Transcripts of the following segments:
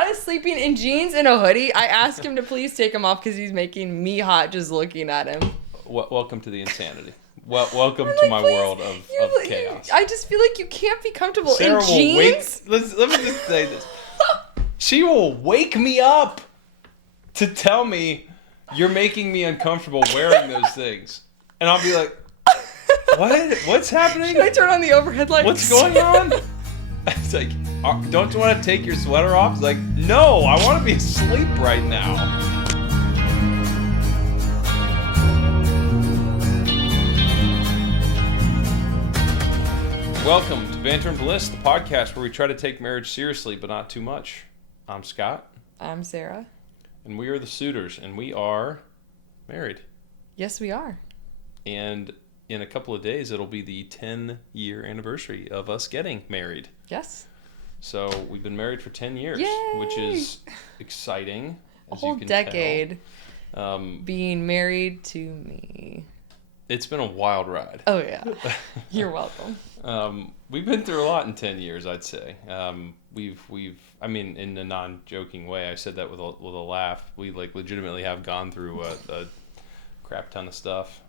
Scott is sleeping in jeans and a hoodie. I asked him to please take them off because he's making me hot just looking at him. Welcome to the insanity. Welcome to my world of chaos. I just feel like you can't be comfortable Sarah in jeans. let me just say this. She will wake me up to tell me you're making me uncomfortable wearing those things. And I'll be like, what? What's happening? Should I turn on the overhead lights? What's going on? It's like, don't you want to take your sweater off? It's like, no, I want to be asleep right now. Welcome to Banter Bliss, the podcast where we try to take marriage seriously, but not too much. I'm Scott. I'm Sarah. And we are the Sutters, and we are married. Yes, we are. And in a couple of days, it'll be the 10-year anniversary of us getting married. Yes. So we've been married for 10 years, Yay! Which is exciting. A whole decade being married to me. It's been a wild ride. Oh, yeah. You're welcome. We've been through a lot in 10 years, I'd say. I mean, in a non-joking way, I said that with a laugh. We legitimately have gone through a crap ton of stuff.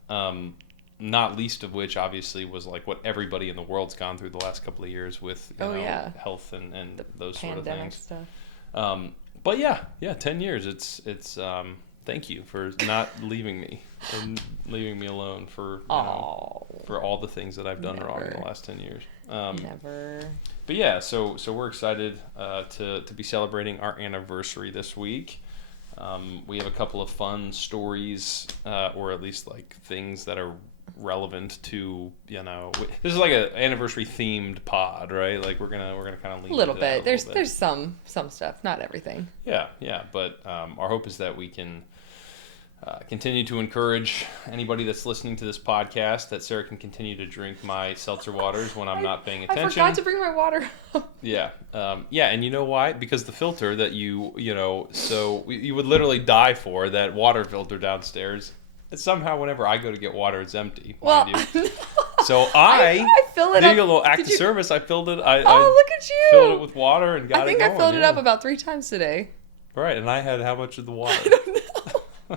Not least of which, obviously, was what everybody in the world's gone through the last couple of years with health and those sort of things. Stuff. But yeah, 10 years. It's thank you for not leaving me and leaving me alone for all the things that I've done wrong in the last 10 years. Never. But yeah, so we're excited to be celebrating our anniversary this week. We have a couple of fun stories, or at least things that are relevant to, this is like an anniversary themed pod, right? We're gonna kind of lean a little into that bit. There's some stuff, not everything. Yeah, but our hope is that we can continue to encourage anybody that's listening to this podcast that Sarah can continue to drink my seltzer waters when I'm not paying attention. I forgot to bring my water. Yeah, and you know why? Because the filter that you would literally die for, that water filter downstairs. Somehow, whenever I go to get water, it's empty. Well, mind you. So I fill it did up. a little act of service. I filled it. Look at you! Filled it with water and got it going. I think I filled it up about 3 times today. Right, and I had how much of the water? I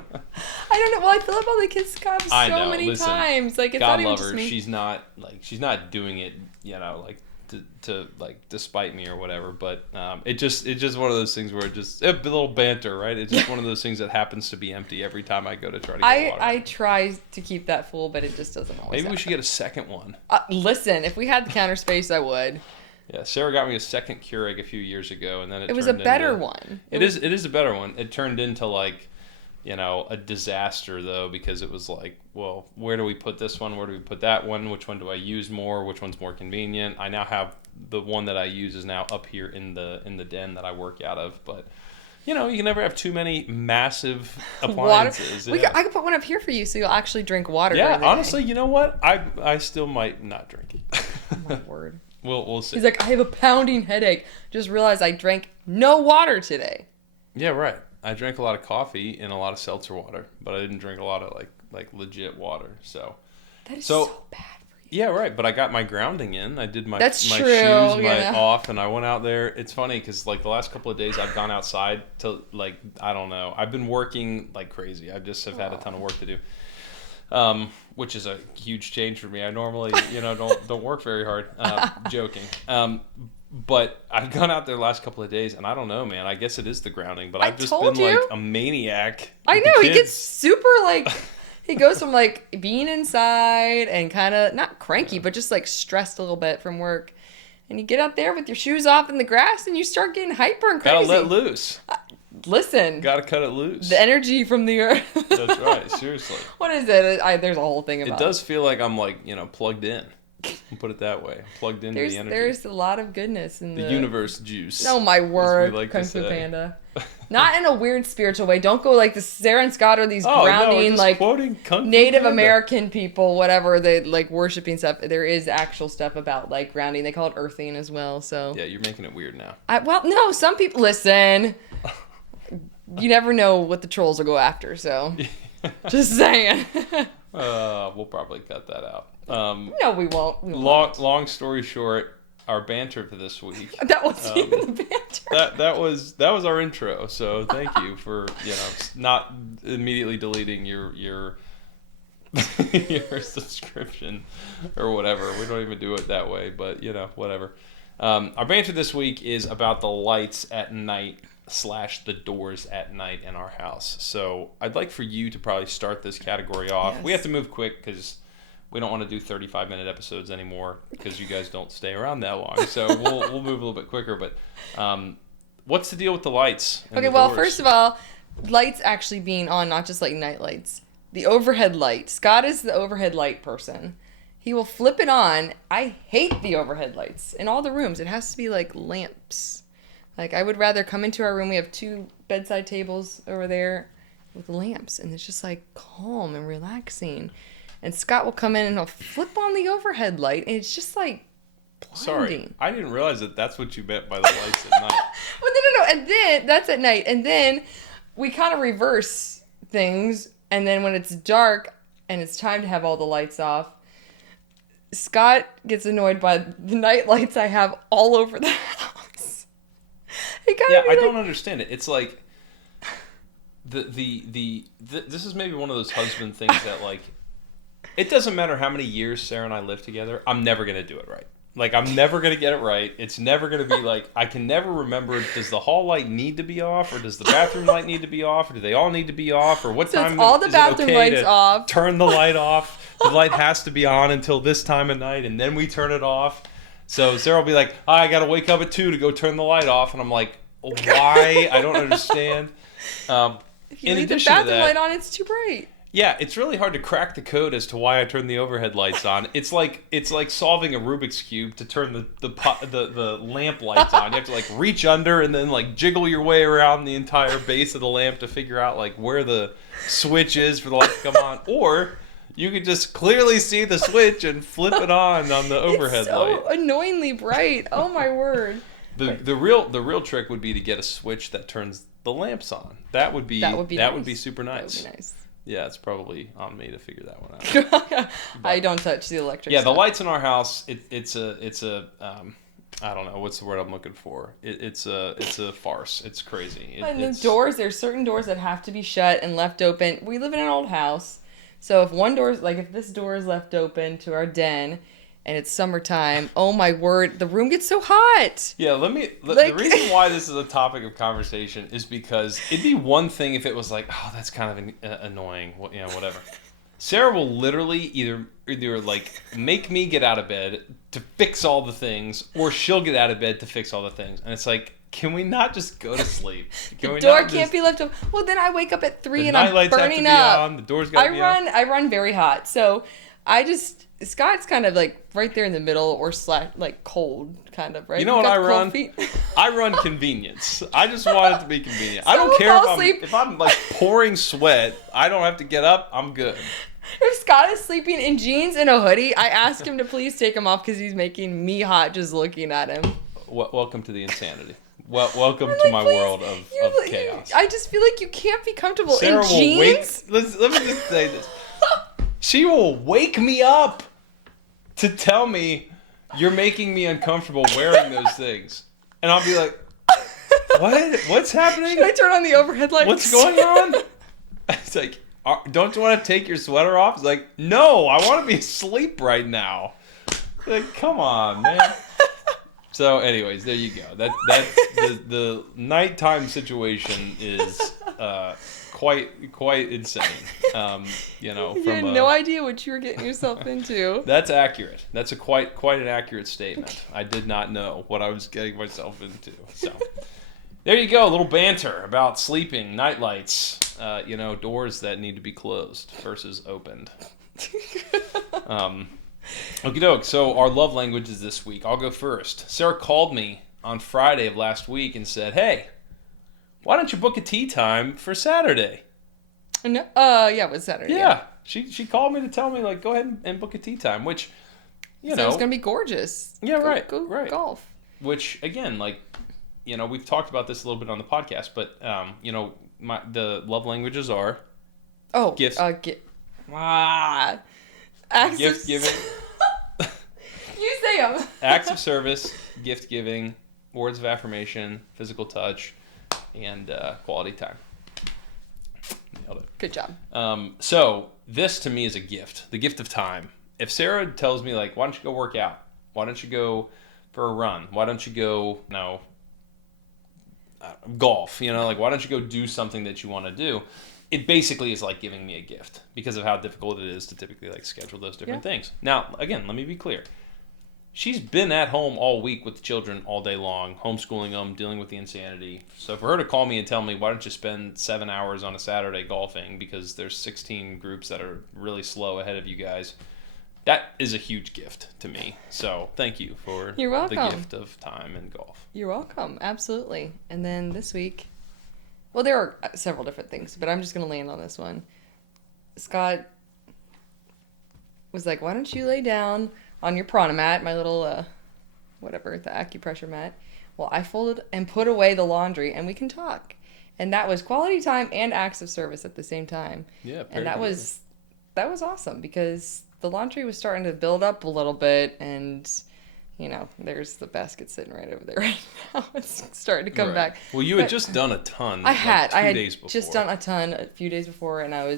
don't know. Well, I fill up all the kids' cups many times. It's God not even love just her. me. She's not doing it, to despite me or whatever. But it's just one of those things where a little banter, right? It's just one of those things that happens to be empty every time I go to try to get water. I try to keep that full, but it just doesn't always. Maybe we should get a second one. Listen, if we had the counter space, I would. Yeah, Sarah got me a second Keurig a few years ago, and then it was a better one. It is a better one. It turned into a disaster though, because it was well, where do we put this one? Where do we put that one? Which one do I use more? Which one's more convenient? I now have the one that I use is now up here in the den that I work out of, but you can never have too many massive appliances. Yeah. I could put one up here for you, so you'll actually drink water. Yeah, honestly, you know what? I still might not drink it. Oh my word. We'll see. He's like, I have a pounding headache. Just realized I drank no water today. Yeah, right. I drank a lot of coffee and a lot of seltzer water, but I didn't drink a lot of legit water. So that is so bad for you. Yeah, right. But I got my grounding in. I did my shoes, off, and I went out there. It's funny because the last couple of days I've gone outside to I don't know. I've been working like crazy. I just have had a ton of work to do. Which is a huge change for me. I normally, don't work very hard. Joking. But I've gone out there the last couple of days, and I don't know, man. I guess it is the grounding, but I've just been a maniac. I know. He gets super he goes from being inside and kind of not cranky, but just stressed a little bit from work. And you get out there with your shoes off in the grass, and you start getting hyper and crazy. Gotta let loose. Listen. Gotta cut it loose. The energy from the earth. That's right. Seriously. What is it? There's a whole thing about it. It does feel like I'm plugged in. I'll put it that way. Plugged into the energy. There's a lot of goodness in the universe juice. Oh my word, Kung Fu Panda. Not in a weird spiritual way. Don't go the Sarah and Scott are these grounding quoting Kung Fu Native Panda. American people, whatever they worshiping stuff. There is actual stuff about grounding. They call it earthing as well. So yeah, you're making it weird now. No, some people listen. You never know what the trolls will go after. So just saying. We'll probably cut that out. No, we won't. Long story short, our banter for this week. That wasn't even the banter. That was our intro. So thank you for not immediately deleting your your subscription or whatever. We don't even do it that way, but whatever. Our banter this week is about the lights at night / the doors at night in our house. So I'd like for you to probably start this category off. Yes. We have to move quick because we don't want to do 35-minute episodes anymore because you guys don't stay around that long. So we'll move a little bit quicker. But what's the deal with the lights? Okay, well, first of all, lights actually being on, not just like night lights. The overhead light. Scott is the overhead light person. He will flip it on. I hate the overhead lights in all the rooms. It has to be like lamps. Like I would rather come into our room. We have 2 bedside tables over there with lamps, and it's just like calm and relaxing. And Scott will come in and he'll flip on the overhead light, and it's just like blinding. Sorry, I didn't realize that's what you meant by the lights at night. Well, no. And then that's at night, and then we kind of reverse things. And then when it's dark and it's time to have all the lights off, Scott gets annoyed by the night lights I have all over the house. I don't understand it. It's like this is maybe one of those husband things that like it doesn't matter how many years Sarah and I live together, I'm never gonna do it right. Like, I'm never going to get it right. It's never going to be like, I can never remember, does the hall light need to be off? Or does the bathroom light need to be off? Or do they all need to be off? Or what time all the bathroom lights off. Turn the light off? The light has to be on until this time of night, and then we turn it off. So Sarah will be like, I got to wake up at 2 to go turn the light off. And I'm like, why? I don't understand. If you leave the bathroom light on, it's too bright. Yeah, it's really hard to crack the code as to why I turn the overhead lights on. It's like solving a Rubik's Cube to turn the lamp lights on. You have to like reach under and then like jiggle your way around the entire base of the lamp to figure out like where the switch is for the light to come on. Or you could just clearly see the switch and flip it on the overhead light. It's so annoyingly bright. Oh my word. The real trick would be to get a switch that turns the lamps on. That would be super nice. That would be nice. Yeah, it's probably on me to figure that one out. I don't touch the electric stuff. The lights in our house, it's a I don't know what's the word I'm looking for. It's a farce. It's crazy. And the doors, there's certain doors that have to be shut and left open. We live in an old house, so if this door is left open to our den, and it's summertime, oh my word, the room gets so hot. Yeah, the reason why this is a topic of conversation is because it'd be one thing if it was like, oh, that's kind of annoying, whatever. Sarah will literally either like make me get out of bed to fix all the things, or she'll get out of bed to fix all the things. And it's like, can we not just go to sleep? The door can't be left open. Well, then I wake up at 3 and I'm burning up. The door's got to be on. I run very hot, so Scott's kind of like right there in the middle, or like cold, kind of, right? You know what I run? I run convenience. I just want it to be convenient. So I don't care if I'm like pouring sweat. I don't have to get up. I'm good. If Scott is sleeping in jeans and a hoodie, I ask him to please take him off because he's making me hot just looking at him. Welcome to the insanity. Welcome to my world of chaos. I just feel like you can't be comfortable in jeans. Let me just say this. She will wake me up to tell me you're making me uncomfortable wearing those things. And I'll be like, what? What's happening? Should I turn on the overhead lights? What's going on? It's like, don't you want to take your sweater off? It's like, no, I want to be asleep right now. Like, come on, man. So anyways, there you go. That's the nighttime situation is quite insane. You had no idea what you were getting yourself into. That's accurate. That's a quite an accurate statement. I did not know what I was getting myself into. So there you go, a little banter about sleeping, night lights, doors that need to be closed versus opened. Okie doke. So our love languages this week. I'll go first. Sarah called me on Friday of last week and said, "Hey, why don't you book a tea time for Saturday?" No, it was Saturday. Yeah. She called me to tell me, like, go ahead and book a tea time, which, it's going to be gorgeous. Yeah, go right. Golf. Which, again, like, we've talked about this a little bit on the podcast, but, the love languages are gifts. Gift giving. You say them. Acts of service gift giving, words of affirmation, physical touch, and quality time. Nailed it. Good job. So this to me is a gift, the gift of time. If Sarah tells me like, why don't you go work out? Why don't you go for a run? Why don't you go, golf? Like, why don't you go do something that you want to do? It basically is like giving me a gift because of how difficult it is to typically like schedule those different things. Now, again, let me be clear. She's been at home all week with the children all day long, homeschooling them, dealing with the insanity. So for her to call me and tell me, why don't you spend 7 hours on a Saturday golfing because there's 16 groups that are really slow ahead of you guys, that is a huge gift to me. So thank you for the gift of time and golf. You're welcome. Absolutely. And then this week, well, there are several different things, but I'm just going to land on this one. Scott was like, why don't you lay down on your prana mat, my little, the acupressure mat. Well, I folded and put away the laundry, and we can talk. And that was quality time and acts of service at the same time. Yeah, and that was awesome because the laundry was starting to build up a little bit, and there's the basket sitting right over there right now. It's starting to come back. Well, you had just done a ton. I had just done a ton a few days before, and I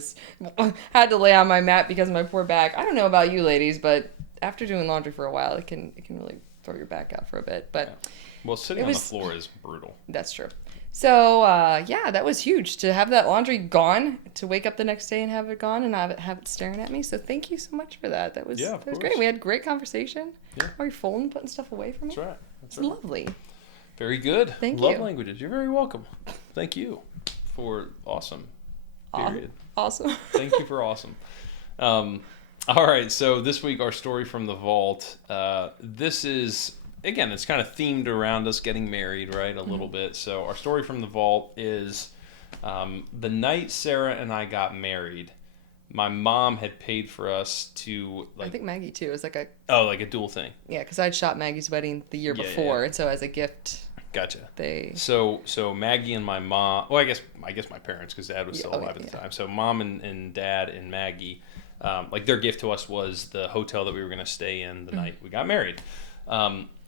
had to lay on my mat because of my poor back. I don't know about you ladies, but after doing laundry for a while, it can really throw your back out for a bit. But well, sitting on the floor is brutal. That's true. So that was huge to have that laundry gone, to wake up the next day and have it gone and have it staring at me. So thank you so much for that. That was great. We had great conversation. Yeah. Are you folding, putting stuff away from me? That's right. It's lovely. Very good. Thank you. Love languages. You're very welcome. Thank you for awesome. Period. Awesome. Thank you for awesome. All right, so this week our story from the vault. This is, again, it's kind of themed around us getting married, right, a little bit. So our story from the vault is the night Sarah and I got married, my mom had paid for us to, like... I think Maggie, too. It was like a... Oh, like a dual thing. Yeah, because I'd shot Maggie's wedding the year before, and so as a gift... Gotcha. So Maggie and my mom... Well, I guess my parents, because Dad was still alive at the time. So Mom and Dad and Maggie... their gift to us was the hotel that we were going to stay in the night we got married.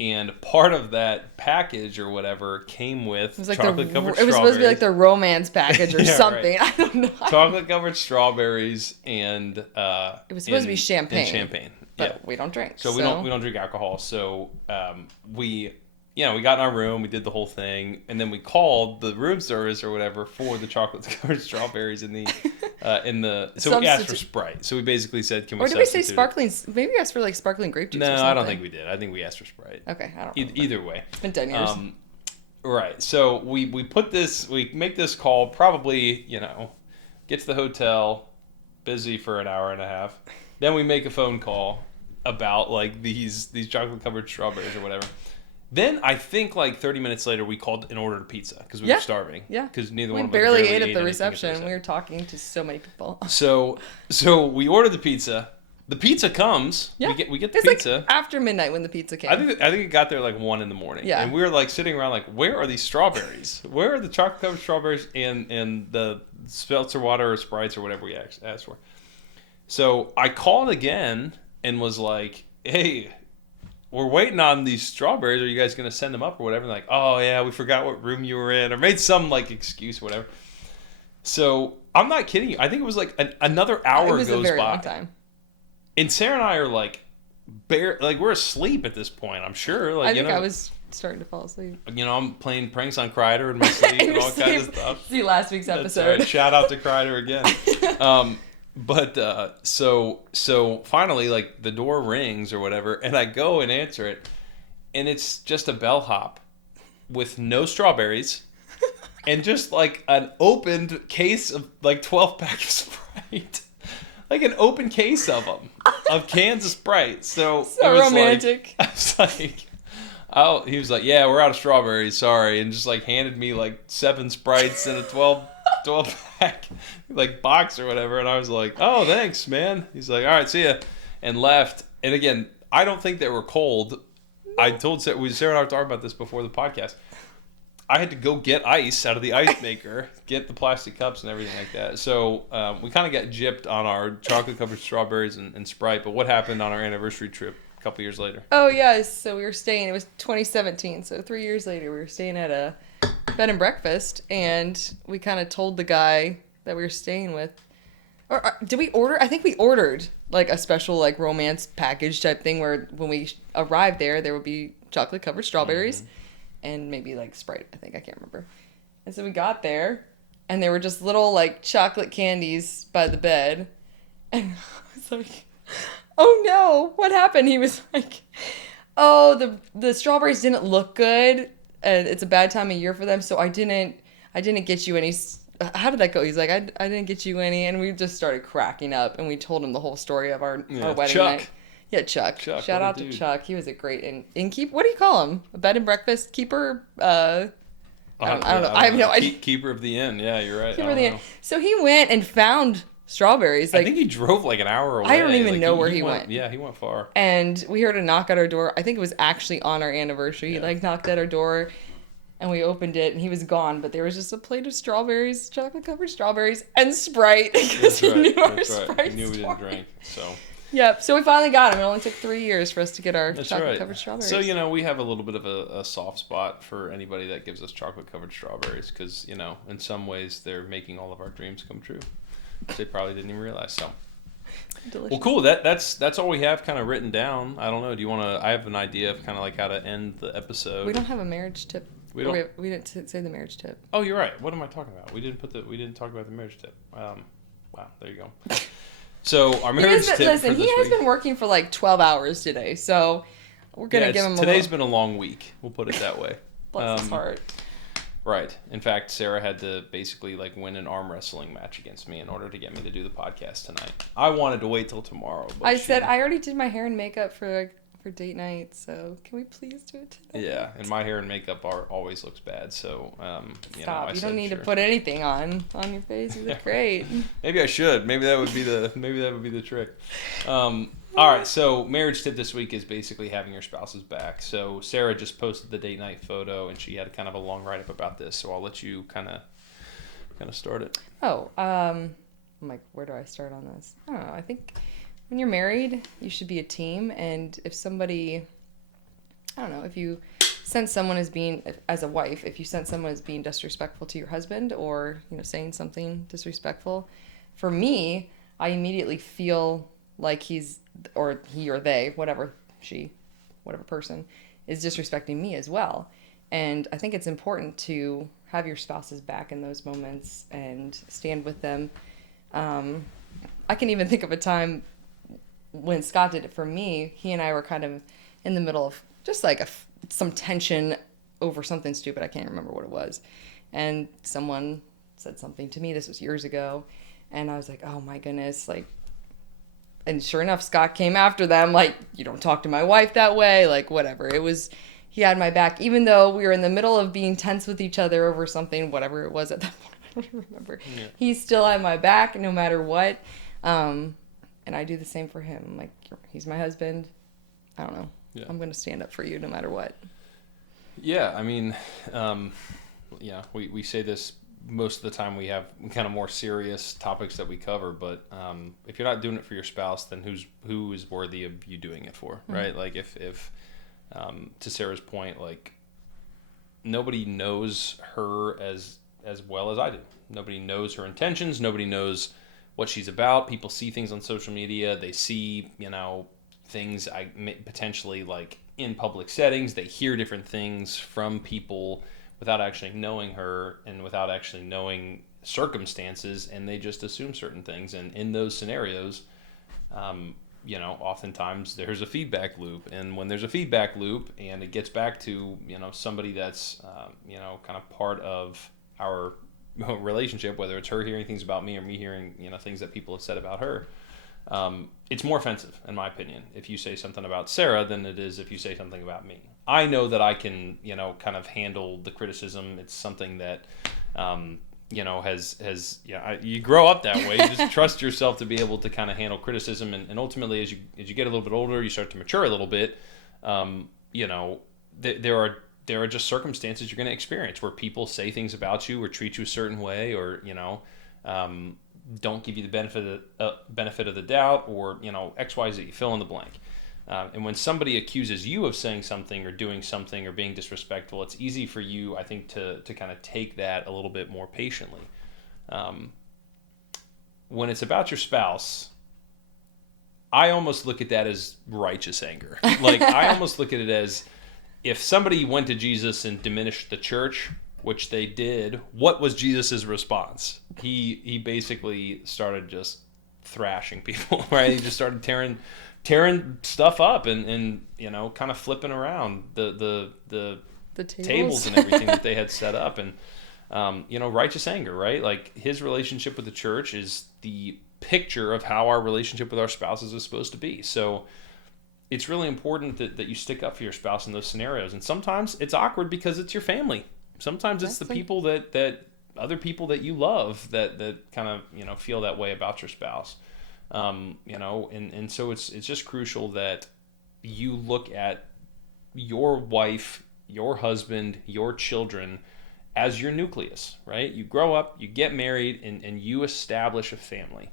And part of that package or whatever came with chocolate-covered strawberries. It was supposed to be like the romance package or something. Right. I don't know. Chocolate-covered strawberries and... it was supposed to be champagne. And champagne, but we don't drink. So we don't drink alcohol. So we got in our room, we did the whole thing, and then we called the room service or whatever for the chocolate-covered strawberries in the so we asked for Sprite. So we basically said, can we substitute? Or did we say sparkling? Maybe we asked for like sparkling grape juice or something. No, I don't think we did. I think we asked for Sprite. Okay, I don't know. Either way. It's been 10 years. Right. So we make this call, probably, get to the hotel, busy for an hour and a half. Then we make a phone call about like these chocolate-covered strawberries or whatever. Then I think like 30 minutes later we called and ordered a pizza because we were starving. Yeah. Because neither one of us barely ate at the reception. We were talking to so many people. So we ordered the pizza. The pizza comes. Yeah. We get the pizza. Like after midnight when the pizza came. I think it got there like 1 a.m. Yeah. And we were like sitting around like, where are these strawberries? Where are the chocolate covered strawberries and the seltzer water or Sprites or whatever we asked for? So I called again and was like, hey, we're waiting on these strawberries. Are you guys going to send them up or whatever? And like, oh yeah, we forgot what room you were in, or made some like excuse or whatever. So I'm not kidding you. I think it was like another hour goes by. It was a very long time. And Sarah and I are like, we're asleep at this point. I'm sure. Like, I think I was starting to fall asleep. I'm playing pranks on Kreider in my sleep and all kinds of stuff. See last week's episode. Right. Shout out to Kreider again. But so finally, like, the door rings or whatever, and I go and answer it, and it's just a bellhop with no strawberries and just like an opened case of like 12-pack of Sprite. Like an open case of them, of cans of Sprite. So it was romantic. Like, I was like, he was like, yeah, we're out of strawberries, sorry, and just like handed me like 7 Sprites and a 12-pack like box or whatever, and I was like, oh, thanks, man. He's like, all right, see ya, and left. And again, I don't think they were cold. I told Sarah and I were talking about this before the podcast. I had to go get ice out of the ice maker, get the plastic cups and everything like that. So we kind of got gypped on our chocolate-covered strawberries and Sprite. But what happened on our anniversary trip a couple years later. Oh, yes. So we were staying, it was 2017. So 3 years later, we were staying at a bed and breakfast. And we kind of told the guy that we were staying with. Or did we order? I think we ordered like a special like romance package type thing where when we arrived there would be chocolate covered strawberries and maybe like Sprite. I think, I can't remember. And so we got there and there were just little like chocolate candies by the bed. And I was like, oh no, what happened? He was like, oh, the strawberries didn't look good and it's a bad time of year for them. So I didn't get you any. How did that go? He's like, I didn't get you any. And we just started cracking up and we told him the whole story of our wedding Chuck. night. Yeah, Chuck. Shout out to Chuck. He was a great innkeeper. What do you call him? A bed and breakfast keeper? I don't know. I have no idea. Keeper of the inn. Yeah, you're right. Keeper of the inn. So he went and found strawberries. Like, I think he drove like an hour away. I don't even know where he went. Yeah, he went far. And we heard a knock at our door. I think it was actually on our anniversary. He like knocked at our door. And we opened it, and he was gone. But there was just a plate of strawberries, chocolate-covered strawberries, and Sprite. Because he knew our Sprite. He knew we didn't drink, so. Yep. So we finally got him. It only took 3 years for us to get our chocolate-covered strawberries. So, we have a little bit of a soft spot for anybody that gives us chocolate-covered strawberries. Because, in some ways, they're making all of our dreams come true. They probably didn't even realize, so. Delicious. Well, cool. That's all we have kind of written down. I don't know. Do you want to? I have an idea of kind of like how to end the episode. We don't have a marriage tip. We didn't say the marriage tip. Oh, you're right. What am I talking about? We didn't talk about the marriage tip. Wow, there you go. So our marriage tip. Listen, he has been working for like 12 hours today, so we're gonna give him. Today's been a long week. We'll put it that way. Bless his heart. Right. In fact, Sarah had to basically like win an arm wrestling match against me in order to get me to do the podcast tonight. I wanted to wait till tomorrow. But I said I already did my hair and makeup for date night, so can we please do it today? Yeah, and my hair and makeup always looks bad, so Stop. You don't need to put anything on your face. You look great. Maybe I should. Maybe that would be the trick. All right, so marriage tip this week is basically having your spouse's back. So Sarah just posted the date night photo, and she had kind of a long write up about this. So I'll let you kind of start it. Oh, I'm like, where do I start on this? I don't know. I think when you're married, you should be a team. And if somebody, I don't know, if you sense someone as a wife, if you sense someone as being disrespectful to your husband or, saying something disrespectful, for me, I immediately feel like he or they, whatever person, is disrespecting me as well. And I think it's important to have your spouse's back in those moments and stand with them. I can even think of a time when Scott did it for me. He and I were kind of in the middle of just like some tension over something stupid. I can't remember what it was. And someone said something to me. This was years ago. And I was like, oh my goodness. And sure enough, Scott came after them. Like, you don't talk to my wife that way. Like, whatever. He had my back. Even though we were in the middle of being tense with each other over something, whatever it was at that point. I don't even remember. Yeah. He still had my back no matter what. And I do the same for him. I'm like, he's my husband. I don't know. Yeah. I'm going to stand up for you no matter what. Yeah, I mean, we say this most of the time. We have kind of more serious topics that we cover, but if you're not doing it for your spouse, then who is worthy of you doing it for, right? Like if to Sarah's point, like nobody knows her as well as I do. Nobody knows her intentions. Nobody knows what she's about. People see things on social media. They see, things potentially like in public settings. They hear different things from people without actually knowing her and without actually knowing circumstances, and they just assume certain things. And in those scenarios, oftentimes there's a feedback loop. And when there's a feedback loop and it gets back to, somebody that's, kind of part of our relationship, whether it's her hearing things about me or me hearing, things that people have said about her, it's more offensive, in my opinion, if you say something about Sarah than it is if you say something about me. I know that I can, kind of handle the criticism. It's something that, you grow up that way. You just trust yourself to be able to kind of handle criticism. And ultimately, as you get a little bit older, you start to mature a little bit. There are just circumstances you're going to experience where people say things about you or treat you a certain way, or don't give you the benefit of the doubt, or XYZ, fill in the blank. And when somebody accuses you of saying something or doing something or being disrespectful, it's easy for you, I think, to kind of take that a little bit more patiently. When it's about your spouse, I almost look at that as righteous anger. Like, I almost look at it as, if somebody went to Jesus and diminished the church, which they did, what was Jesus' response? He basically started just thrashing people, right? He just started tearing stuff up and kind of flipping around the tables and everything that they had set up. And righteous anger, right? Like, his relationship with the church is the picture of how our relationship with our spouses is supposed to be. So it's really important that you stick up for your spouse in those scenarios. And sometimes it's awkward because it's your family. Sometimes it's the people that other people that you love that kind of, feel that way about your spouse. And so it's just crucial that you look at your wife, your husband, your children as your nucleus, right? You grow up, you get married, and you establish a family.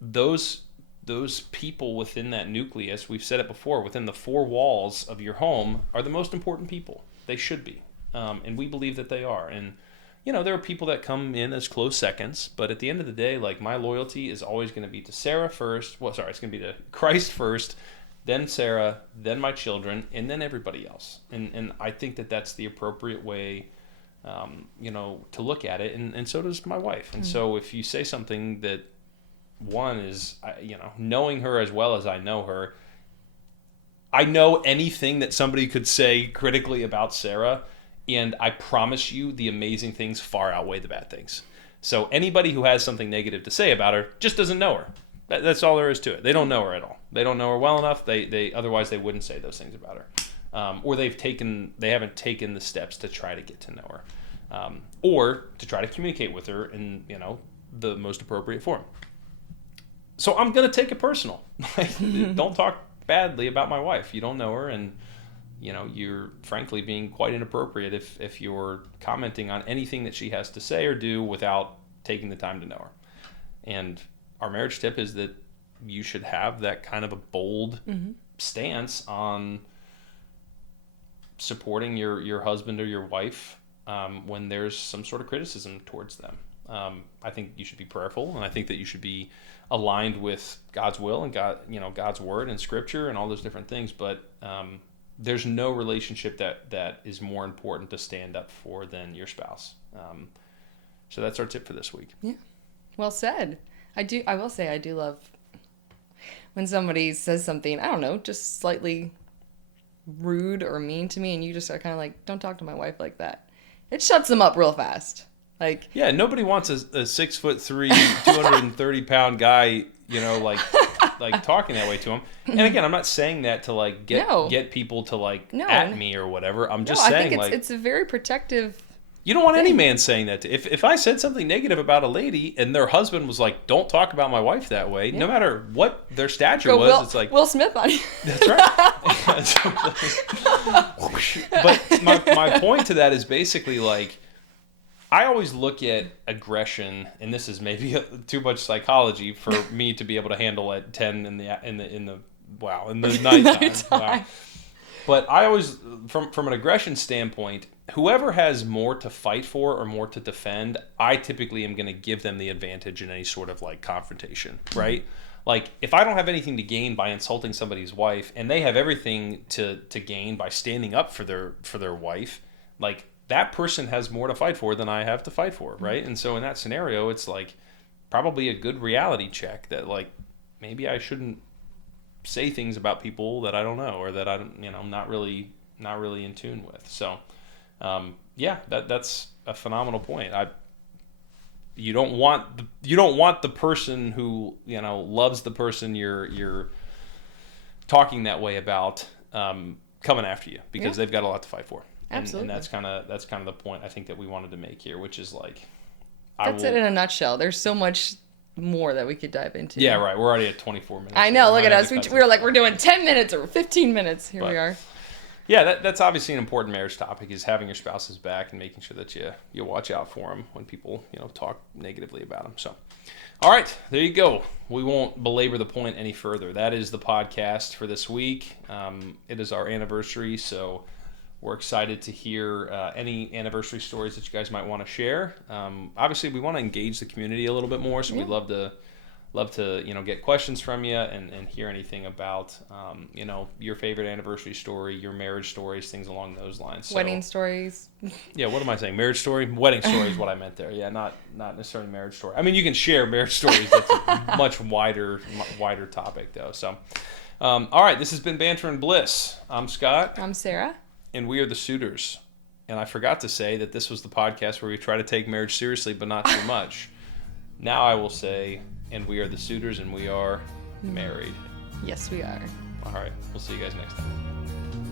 Those people within that nucleus, we've said it before, within the four walls of your home are the most important people. They should be. And we believe that they are. And, there are people that come in as close seconds, but at the end of the day, like, my loyalty is always going to be to Sarah first. It's going to be to Christ first, then Sarah, then my children, and then everybody else. And I think that that's the appropriate way, to look at it. And so does my wife. And so if you say something that, one is, knowing her as well as I know her, I know anything that somebody could say critically about Sarah, and I promise you the amazing things far outweigh the bad things. So anybody who has something negative to say about her just doesn't know her. That's all there is to it. They don't know her at all. They don't know her well enough. They otherwise they wouldn't say those things about her. Or they haven't taken the steps to try to get to know her, or to try to communicate with her in the most appropriate form. So I'm gonna take it personal. Don't talk badly about my wife. You don't know her, and you're frankly being quite inappropriate if you're commenting on anything that she has to say or do without taking the time to know her. And our marriage tip is that you should have that kind of a bold stance on supporting your husband or your wife when there's some sort of criticism towards them. I think you should be prayerful, and I think that you should be aligned with God's will and God's word and scripture and all those different things. But there's no relationship that is more important to stand up for than your spouse. So that's our tip for this week. Yeah. Well said. I will say I do love when somebody says something, I don't know, just slightly rude or mean to me, and you just are kind of like, don't talk to my wife like that. It shuts them up real fast. Like, yeah, nobody wants a 6'3", 230-pound guy, like talking that way to him. And again, I'm not saying that to get people to at me or whatever. I'm just saying, I think it's a very protective. You don't want any man saying that. If I said something negative about a lady and their husband was like, "Don't talk about my wife that way," no matter what their stature was, it's like Will Smith on you. That's right. But my point to that is basically like, I always look at aggression, and this is maybe too much psychology for me to be able to handle at 10 in the nighttime. Wow. But I always, from an aggression standpoint, whoever has more to fight for or more to defend, I typically am going to give them the advantage in any sort of confrontation, right? Like, if I don't have anything to gain by insulting somebody's wife, and they have everything to gain by standing up for their wife, that person has more to fight for than I have to fight for, right? And so in that scenario, it's probably a good reality check that maybe I shouldn't say things about people that I don't know or that I'm not really in tune with. So that's a phenomenal point. You don't want the person who loves the person you're talking that way about coming after you because they've got a lot to fight for. Absolutely. And that's kind of the point I think that we wanted to make here, which is that's it in a nutshell. There's so much more that we could dive into. Yeah, right. We're already at 24 minutes. I know. Look at us. We were like, we're doing 10 minutes or 15 minutes. Here we are. Yeah, that's obviously an important marriage topic, is having your spouse's back and making sure that you watch out for them when people, talk negatively about them. So, all right, there you go. We won't belabor the point any further. That is the podcast for this week. It is our anniversary, so we're excited to hear any anniversary stories that you guys might want to share. Obviously, we want to engage the community a little bit more, so we'd love to get questions from you and hear anything about your favorite anniversary story, your marriage stories, things along those lines. Wedding stories. Yeah, what am I saying? Marriage story? Wedding story is what I meant there. Yeah, not necessarily marriage story. I mean, you can share marriage stories. That's a much wider topic, though. So, all right, this has been Banter and Bliss. I'm Scott. I'm Sarah. And we are the Sutters. And I forgot to say that this was the podcast where we try to take marriage seriously, but not too much. Now I will say... And we are the Sutters, and we are married. Yes, we are. All right. We'll see you guys next time.